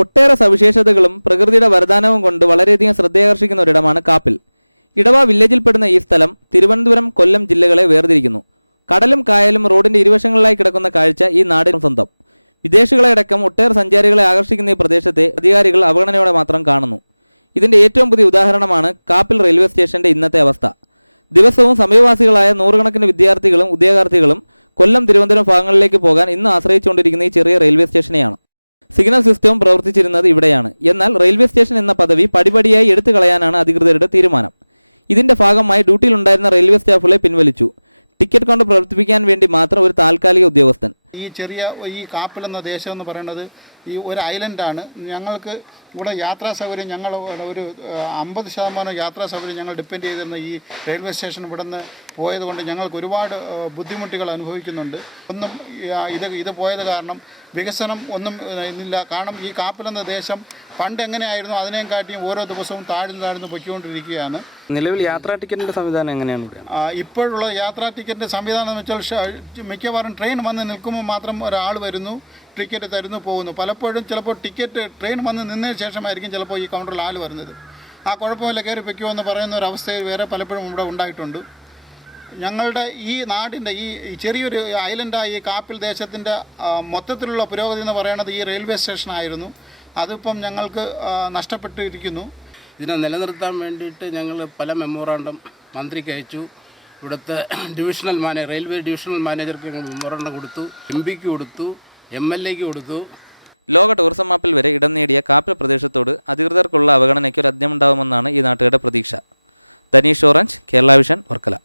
ഒട്ടേറെ സവിശേഷതകളും പ്രകൃതിയുടെ വരദാനവും കൊണ്ട് വളരെയധികം ശ്രദ്ധയാകർഷിക്കുന്ന ഒരിടമാണ് കാപ്പിൽ. ഇടവ വില്ലേജിൽപ്പെടുന്ന ഈ സ്ഥലം തിരുവനന്തപുരം, കൊല്ലം ജില്ലകളെ വേർതിരിക്കുന്നു. കടലും കായലും റോഡിന്റെ ഇരുവശങ്ങളിലായി കിടക്കുന്ന കാഴ്ച ഈ നാടിന് സ്വന്തം. വിദേശികളെ അടക്കം ഒട്ടേറെ സഞ്ചാരികളെ ആകർഷിക്കുന്ന ഈ പ്രദേശത്തെ അധികാരികൾ അവഗണനയോടെ മാത്രം കാണുന്നു. ഇതിന്റെ ഏറ്റവും പുതിയ ഉദാഹരണമാണ് കാപ്പിൽ റെയിൽവേ സ്റ്റേഷന്റെ ഇന്നത്തെ അവസ്ഥ. ദിവസവും സമീപവാസികളായ നൂറുകണക്കിന് വിദ്യാർത്ഥികളും ഉദ്യോഗാർത്ഥികളും കൊല്ലം, തിരുവനന്തപുരം ഭാഗങ്ങളിലേക്ക് പോകാൻ ഇന്ന് ആശ്രയിച്ചുകൊണ്ടിരിക്കുന്ന ഈ ചെറിയ റെയിൽവേ സ്റ്റേഷനെയാണ്. സിഗ്നൽ സിസ്റ്റവും പ്രവർത്തിച്ചിരുന്നത് ഇവിടെയാണ്. എന്നാൽ റെയിൽവേ സ്റ്റേഷൻ എന്ന പദവി പടിപടിയായി എടുത്തു കളയാനാണ് അധികൃതരുടെ തീരുമാനം. ഇതിന്റെ ഭാഗമായി ഡ്യൂട്ടിയിലുണ്ടായിരുന്ന റെയിൽവേ സ്റ്റാഫുകളെ പിൻവലിച്ചു. ടിക്കറ്റ് കൗണ്ടർ പ്രവർത്തിപ്പിക്കാൻ വേണ്ടി മാത്രം ഒരു താൽക്കാലിക ഉദ്യോഗസ്ഥൻ. ഈ കാപ്പിൽ എന്ന ദേശം എന്ന് പറയുന്നത് ഈ ഒരു ഐലൻഡാണ്. ഞങ്ങൾക്ക് ഇവിടെ യാത്രാ സൗകര്യം, ഞങ്ങൾ ഒരു 50% യാത്രാ സൗകര്യം ഞങ്ങൾ ഡിപ്പെൻഡ് ചെയ്തിരുന്ന ഈ റെയിൽവേ സ്റ്റേഷൻ ഇവിടെ നിന്ന് പോയതുകൊണ്ട് ഞങ്ങൾക്ക് ഒരുപാട് ബുദ്ധിമുട്ടുകൾ അനുഭവിക്കുന്നുണ്ട്. ഒന്നും ഇത് പോയത് കാരണം വികസനം ഒന്നും ഇന്നില്ല. കാരണം ഈ കാപ്പിൽ എന്ന ദേശം പണ്ട് എങ്ങനെയായിരുന്നു അതിനെയും കാട്ടിയും ഓരോ ദിവസവും താഴ്ന്നു പൊയ്ക്കൊണ്ടിരിക്കുകയാണ്. നിലവിൽ യാത്രാ ടിക്കറ്റിൻ്റെ സംവിധാനം എങ്ങനെയാണ് ഇവിടെ? ഇപ്പോഴുള്ള യാത്രാ ടിക്കറ്റിൻ്റെ സംവിധാനം എന്ന് വെച്ചാൽ മിക്കവാറും ട്രെയിൻ വന്ന് നിൽക്കുമ്പോൾ മാത്രം ഒരാൾ വരുന്നു, ടിക്കറ്റ് തരുന്നു, പോകുന്നു. പലപ്പോഴും ചിലപ്പോൾ ട്രെയിൻ വന്ന് നിന്നതിന് ശേഷമായിരിക്കും ചിലപ്പോൾ ഈ കൗണ്ടറിൽ ആൾ വരുന്നത്. ആ കുഴപ്പമില്ല, കയറി പൊയ്ക്കുമോ എന്ന് പറയുന്ന ഒരു അവസ്ഥയിൽ വേറെ പലപ്പോഴും ഇവിടെ ഉണ്ടായിട്ടുണ്ട്. ഞങ്ങളുടെ ഈ നാടിൻ്റെ ഈ ചെറിയൊരു ഐലൻഡായ ഈ കാപ്പിൽ ദേശത്തിൻ്റെ മൊത്തത്തിലുള്ള പുരോഗതി എന്ന് പറയുന്നത് ഈ റെയിൽവേ സ്റ്റേഷനായിരുന്നു. അതിപ്പം ഞങ്ങൾക്ക് നഷ്ടപ്പെട്ടിരിക്കുന്നു. ഇതിനെ നിലനിർത്താൻ വേണ്ടിയിട്ട് ഞങ്ങൾ പല മെമ്മോറാണ്ടം മന്ത്രിക്ക് അയച്ചു. ഇവിടുത്തെ റെയിൽവേ ഡിവിഷണൽ മാനേജർക്ക് മെമ്മോറാണ്ടം കൊടുത്തു, MP-ക്ക് കൊടുത്തു, MLA-ക്ക് കൊടുത്തു. ലോക ടൂറിസം മാപ്പിൽ വരെ ഇടം നേടിയ കാപ്പിൽ പ്രദേശത്തോട് അധികൃതർക്കുള്ള അവഗണനയ്ക്ക് ഒരു അന്ത്യമുണ്ടാകുമെന്നാണ് ഈ നാട്ടുകാരുടെ പ്രതീക്ഷ. Dhanish Orange, Kerala vision, Varkala.